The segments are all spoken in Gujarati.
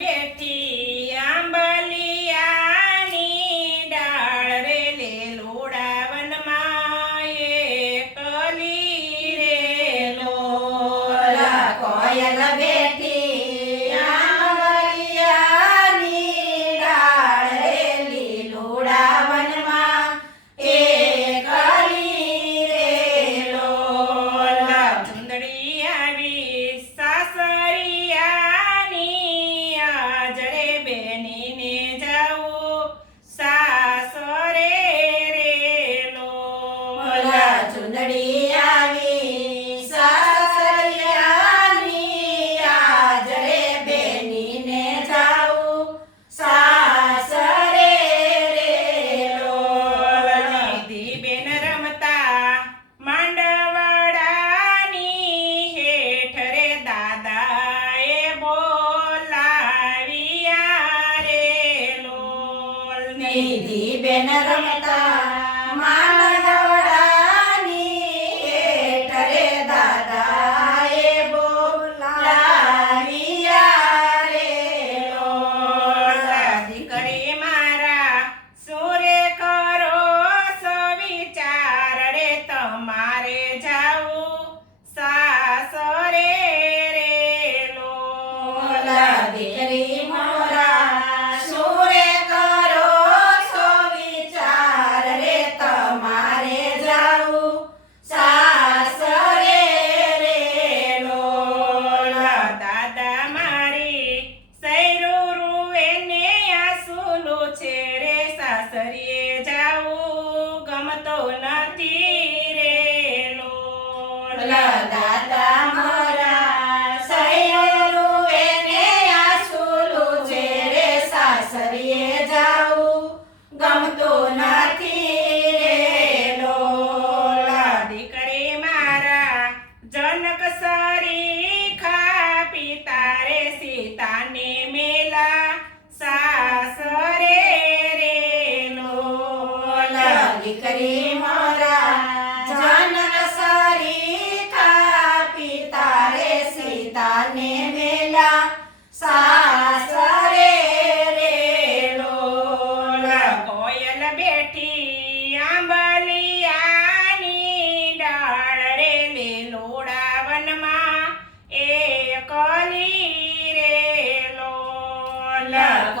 Yeti.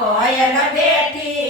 કોયલ બેઠી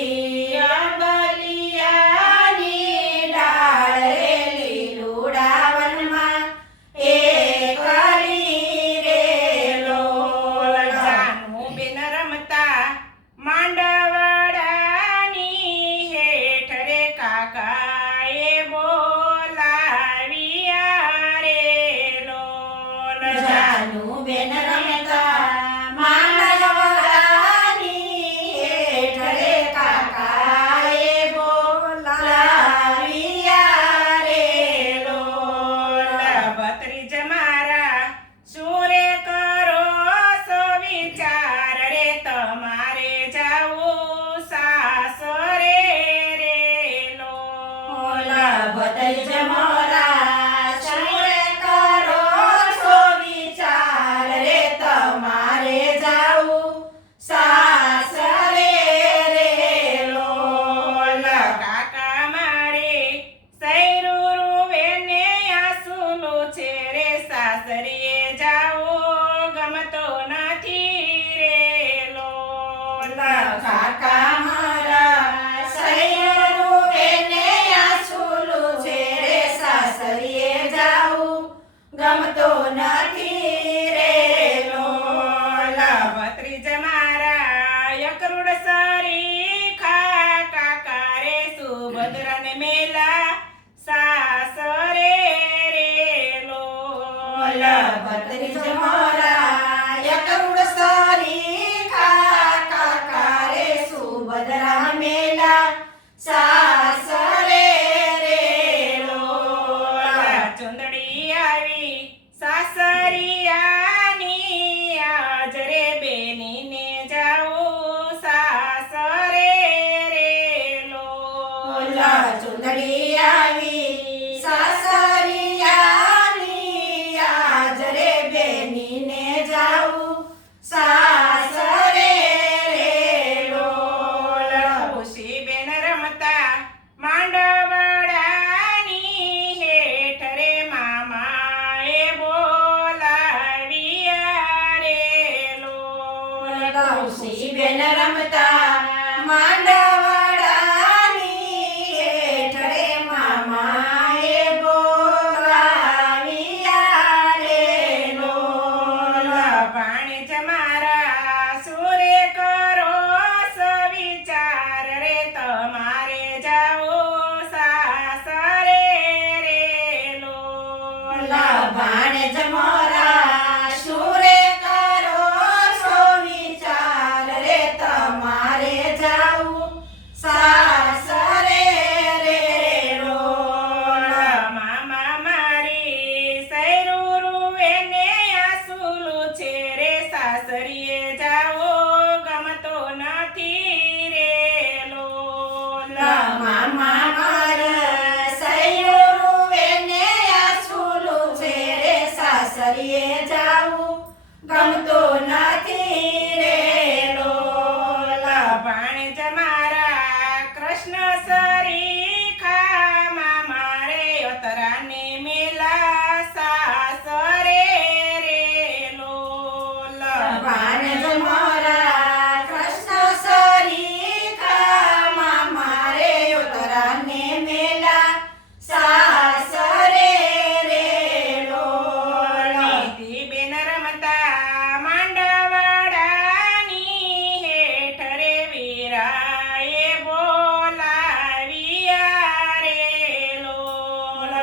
સાસરીએ જાઉં ગમતો નથી રે લોલા ત્રીજ મારા યકરુડ સારી ખા કાકા રે સુભદ્રા ને મેલા સાસરે રે લોલા ત્રીજ ખુશી બેન રમતા માંડવાડાની સાસરીએ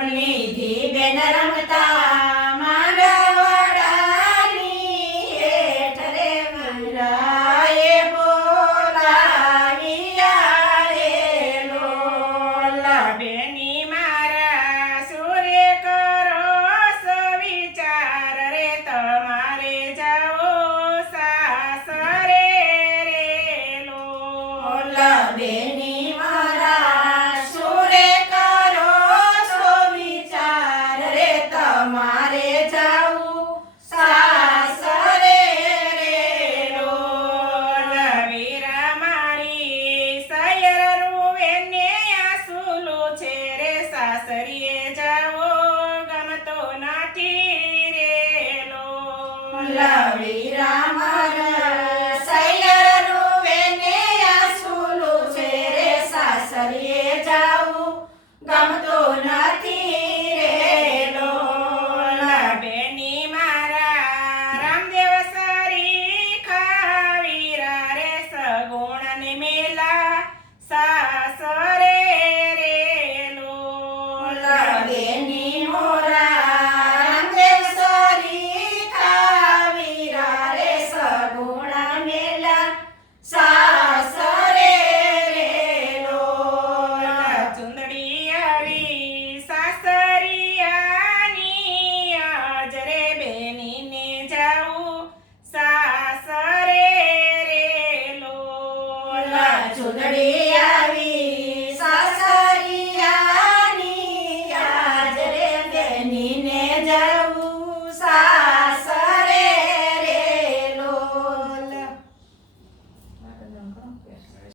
નિધિ બેન રમતા. ముల్లా వీరామారా చుండడి